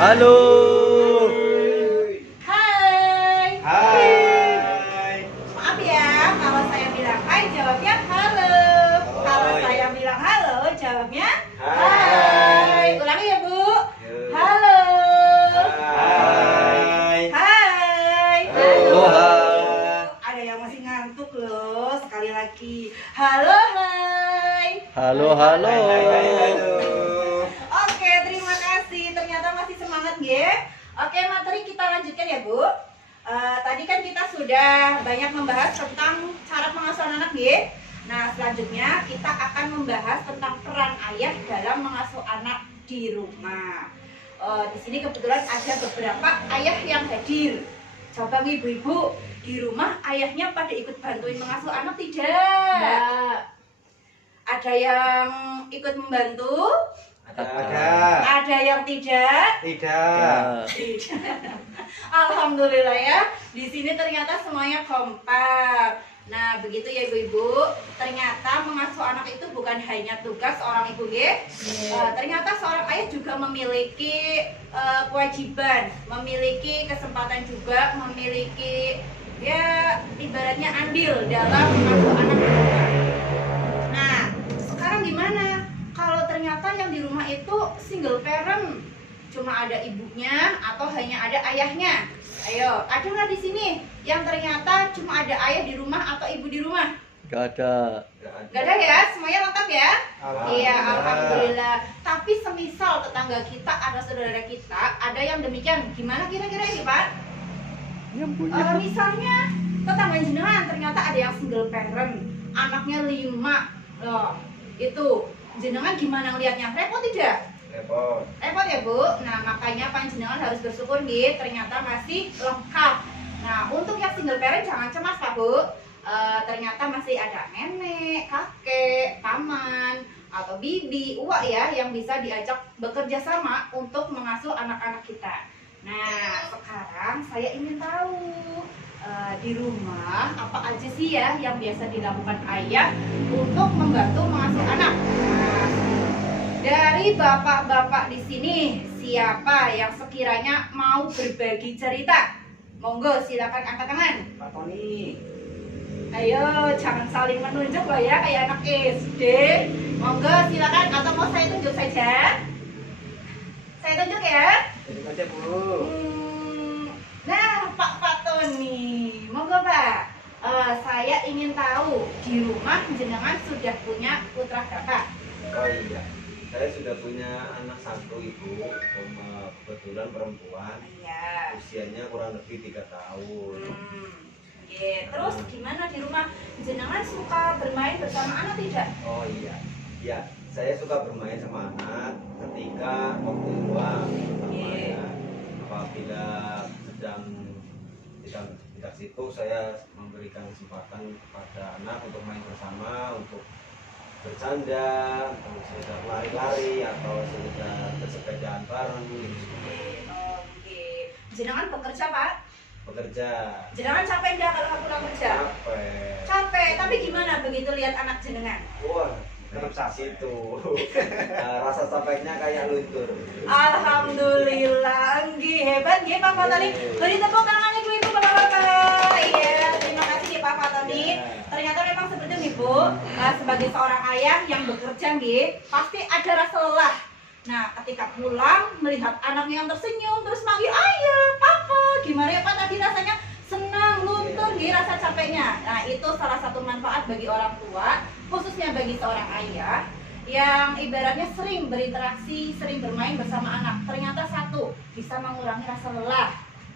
Halo. Hai. Hai. Maaf ya, kalau saya bilang hai jawabnya halo. Kalau saya bilang halo jawabnya hai. Ulangi ya Bu. Halo. Hai. Hai. Aloha. Ada yang masih ngantuk loh. Sekali lagi. Halo hai. Halo, halo. Oke, terima kasih. Ternyata masih semangat ya. Oke, materi kita lanjutkan ya Bu. Tadi kan kita sudah banyak membahas tentang cara mengasuh anak ya. Nah, selanjutnya kita akan membahas tentang peran ayah dalam mengasuh anak di rumah. Di sini kebetulan ada beberapa ayah yang hadir. Coba ibu-ibu di rumah ayahnya pada ikut bantuin mengasuh anak tidak? Ada yang ikut membantu? Ada yang tidak? Tidak. Alhamdulillah ya. Di sini ternyata semuanya kompak. Nah, begitu ya ibu-ibu. Ternyata mengasuh anak itu bukan hanya tugas seorang ibu ya. Ternyata seorang ayah juga memiliki kewajiban, memiliki kesempatan juga, memiliki ya ibaratnya andil dalam mengasuh anak di rumah. Nah, sekarang gimana? Kalau ternyata yang di rumah itu single parent, cuma ada ibunya atau hanya ada ayahnya? Ayo, ada nggak di sini yang ternyata cuma ada ayah di rumah atau ibu di rumah? Gak ada. Gak ada ya? Semuanya lengkap ya? Alhamdulillah. Iya, alhamdulillah. Tapi semisal tetangga kita, ada saudara kita, ada yang demikian, gimana kira-kira ini Pak? Yang punya. Misalnya tetangga jenengan ternyata ada yang single parent, anaknya 5 loh, itu jenengan gimana ngelihatnya? Repot tidak? Repot. Repot ya Bu. Nah makanya panjenengan harus bersyukur nih, ternyata masih lengkap. Nah untuk yang single parent jangan cemas Pak Bu. Ternyata masih ada nenek, kakek, paman, atau bibi, uak ya yang bisa diajak bekerja sama untuk mengasuh anak-anak kita. Nah sekarang saya ingin tahu di rumah apa aja sih ya yang biasa dilakukan ayah untuk membantu mengasuh anak. Nah, dari bapak-bapak di sini siapa yang sekiranya mau berbagi cerita? Monggo silakan angkat tangan. Pak Tony. Ayo jangan saling menunjuk loh ya kayak anak SD. Monggo silakan atau mau saya tunjuk saja? Saya tunjuk ya. Tunjuk aja Bu. Nah Pak Tony, monggo Pak. Saya ingin tahu di rumah jenengan sudah punya putra berapa? Oh iya, saya sudah punya anak satu Ibu, kebetulan perempuan, Iya. usianya kurang lebih 3 tahun. Oke, terus gimana di rumah jenengan suka bermain bersama anak tidak? Oh iya, ya saya suka bermain sama anak ketika waktu luang, terutama ya apabila sedang tidak situ saya memberikan kesempatan kepada anak untuk main bersama, untuk bercanda, untuk sekedar lari-lari atau sekedar bersepedaan bareng. Oke. Jenengan bekerja Pak? Bekerja. Jenengan capek enggak kalau pulang kerja? Capek. Capek, tapi gimana begitu lihat anak jenengan? Wah, tetap situ. Rasa capeknya kayak luntur. Alhamdulillah, nggih hebat nggih Pak Fatoni. Beri tepuk tangan ibu-ibu bapak-bapak. Iya, terima kasih nih Pak Fatoni. Ternyata memang seperti itu nih Bu. Sebagai seorang ayah yang bekerja nggih, pasti ada rasa lelah. Nah, ketika pulang melihat anaknya yang tersenyum terus manggil ayah, papa, gimana ya Pak tadi rasanya? Senang, luntur nggih rasa capeknya. Nah, itu salah satu manfaat bagi orang tua, khususnya bagi seorang ayah yang ibaratnya sering berinteraksi, sering bermain bersama anak. Ternyata satu, bisa mengurangi rasa lelah.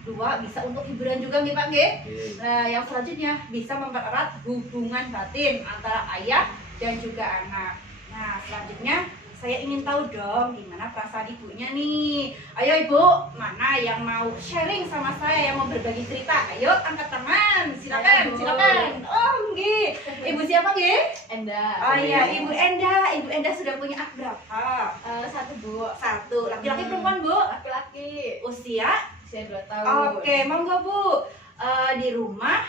Dua, bisa untuk hiburan juga nih Pak nggih. Nah, yang selanjutnya bisa mempererat hubungan batin antara ayah dan juga anak. Nah, selanjutnya saya ingin tahu dong gimana perasaan ibunya nih. Ayo Ibu, mana yang mau sharing sama saya, yang mau berbagi cerita? Ayo angkat tangan, silakan, silakan. Oh, nggih. Ibu siapa nggih? Enda. Oh iya, Ibu Enda. Ibu Enda sudah punya anak berapa? Satu Bu. Satu. Laki-laki perempuan Bu? Laki-laki. Usia? Usia 2 tahun. Oke, monggo Bu. Di rumah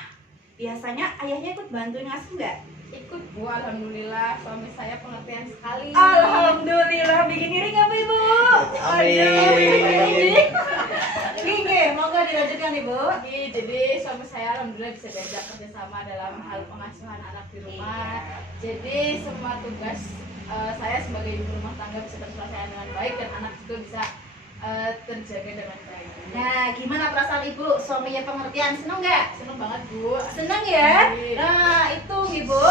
biasanya ayahnya ikut bantuin ngasuh nggak? Ikut Bu, alhamdulillah suami saya pengertian sekali. Alhamdulillah, bikin iri nggak Bu Ibu? Amin. Oke, monggo dilanjutkan Ibu. Oke, jadi suami saya alhamdulillah bisa diajak kerjasama dalam hal pengasuhan anak di rumah. Jadi semua tugas saya sebagai ibu rumah tangga bisa terselesaikan dengan baik dan anak juga bisa terjaga dengan baik. Nah, gimana perasaan Ibu? Suaminya pengertian, seneng nggak? Seneng banget Bu. Seneng ya? Nah, itu Ibu,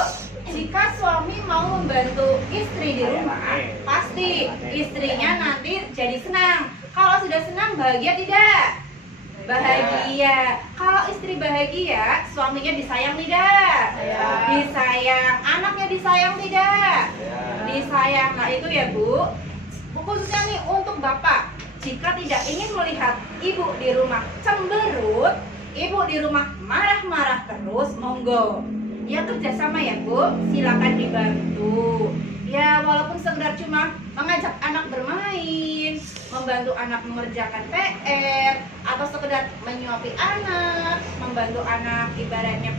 jika suami mau membantu istri di rumah, pasti istrinya nanti jadi senang. Kalau sudah senang, bahagia tidak? Bahagia. Kalau istri bahagia, suaminya disayang tidak? Sayang. Disayang. Anaknya disayang tidak? Ya. Disayang. Nah, itu ya Bu. Khususnya nih untuk Bapak, jika tidak ingin melihat ibu di rumah cemberut, ibu di rumah marah-marah terus, monggo. Ya kerjasama ya Bu, silakan dibantu. Ya walaupun sekedar cuma mengajak anak bermain, membantu anak mengerjakan PR, atau sekedar menyuapi anak, membantu anak ibaratnya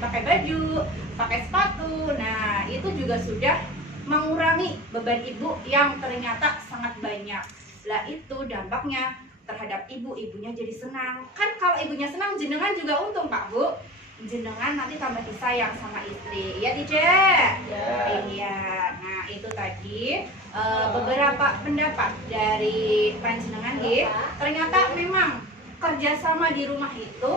pakai baju, pakai sepatu. Nah itu juga sudah mengurangi beban ibu yang ternyata sangat banyak. Lah itu dampaknya terhadap ibunya jadi senang. Kan kalau ibunya senang, jenengan juga untung Pak Bu. Jenengan nanti tambah disayang sama istri, ya tidak? Ya. Iya. Nah itu tadi beberapa pendapat dari panjenengan nggih. Ternyata memang kerjasama di rumah itu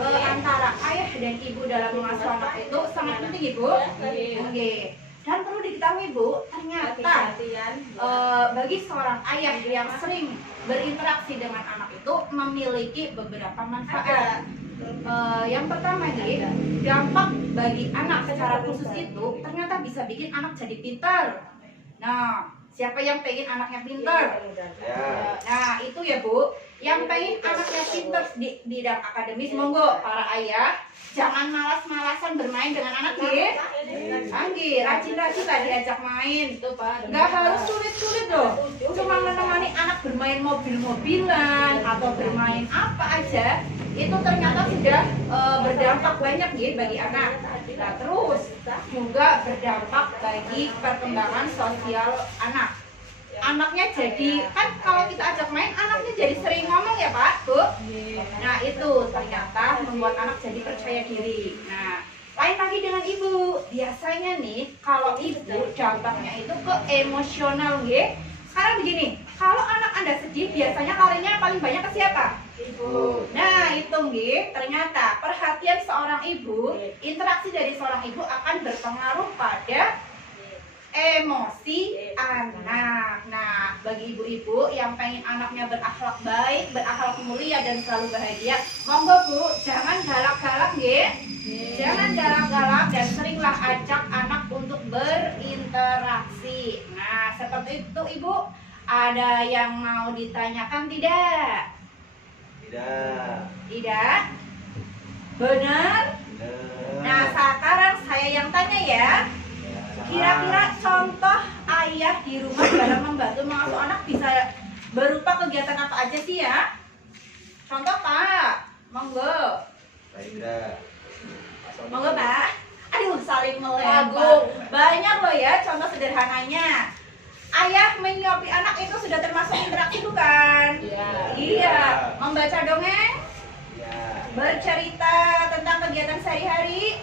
antara ayah dan ibu dalam mengasuh anak itu sangat penting Ibu. Oke. Dan perlu diketahui Bu, ternyata bagi seorang ayah yang sering berinteraksi dengan anak itu memiliki beberapa manfaat. Yang pertama nih, dampak bagi anak secara khusus itu ternyata bisa bikin anak jadi pintar. Nah, siapa yang pengen anaknya pintar? Ya. Nah, itu ya Bu, yang pengen anaknya pintar di bidang akademis, monggo para ayah, jangan malas-malasan bermain dengan anak ya. Anggi, rajin-rajin tadi ajak main. Itu Pak. Nggak harus sulit-sulit loh. Cuma menemani anak bermain mobil-mobilan atau bermain apa aja, itu ternyata sudah berdampak banyak nih bagi anak. Nah, terus juga berdampak bagi perkembangan sosial anak. Anaknya jadi, kan kalau kita ajak main, anaknya jadi sering ngomong ya Pak, Bu. Nah itu ternyata membuat anak jadi percaya diri. Nah, lain lagi dengan ibu. Biasanya nih, kalau ibu dampaknya itu ke emosional nggih. Sekarang begini, kalau anak Anda sedih, biasanya larinya paling banyak ke siapa? Ibu. Nah itu nggih, ternyata perhatian seorang ibu, interaksi dari seorang ibu akan berpengaruh pada emosi anak. Nah, bagi ibu-ibu yang pengen anaknya berakhlak baik, berakhlak mulia dan selalu bahagia, monggo Bu, jangan galak-galak nggih. Jangan galak-galak dan seringlah ajak anak untuk berinteraksi. Nah, seperti itu Ibu. Ada yang mau ditanyakan tidak? Tidak. Tidak? Benar? Nah, sekarang saya yang tanya ya. Kira-kira contoh ayah di rumah dalam membantu mengasuh anak bisa berupa kegiatan apa aja sih ya? Contoh Pak, monggo. Baiklah. Monggo Pak. Aduh, saling melempar. Agung. Banyak loh ya contoh sederhananya. Ayah menyuapi anak itu sudah termasuk interaksi bukan? Iya. Iya. Membaca dongeng, Ya. bercerita tentang kegiatan sehari-hari.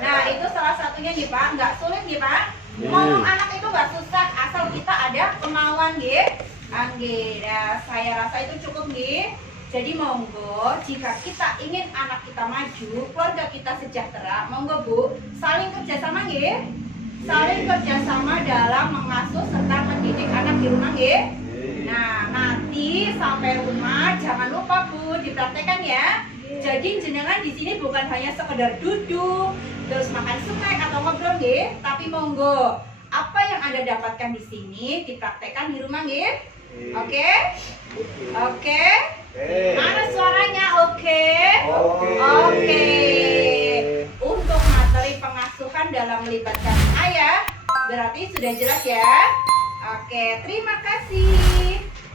Nah itu salah satunya nih Pak, nggak sulit nih Pak. Ngomong anak itu nggak susah, asal kita ada kemauan nggih. Angge, nah saya rasa itu cukup nggih. Jadi monggo, jika kita ingin anak kita maju, keluarga kita sejahtera, monggo Bu, saling kerjasama nggih. Saling kerjasama dalam mengasuh serta mendidik anak di rumah nggih. Nah nanti sampai rumah jangan lupa Bu dipraktekkan ya. Jadi jenengan di sini bukan hanya sekedar duduk, terus makan snack atau ngobrol nggih, tapi monggo apa yang Anda dapatkan di sini dipraktekkan di rumah nggih. Oke? Oke? Mana suaranya? Oke? Oke. Untuk materi pengasuhan dalam melibatkan ayah berarti sudah jelas ya. Oke, terima kasih.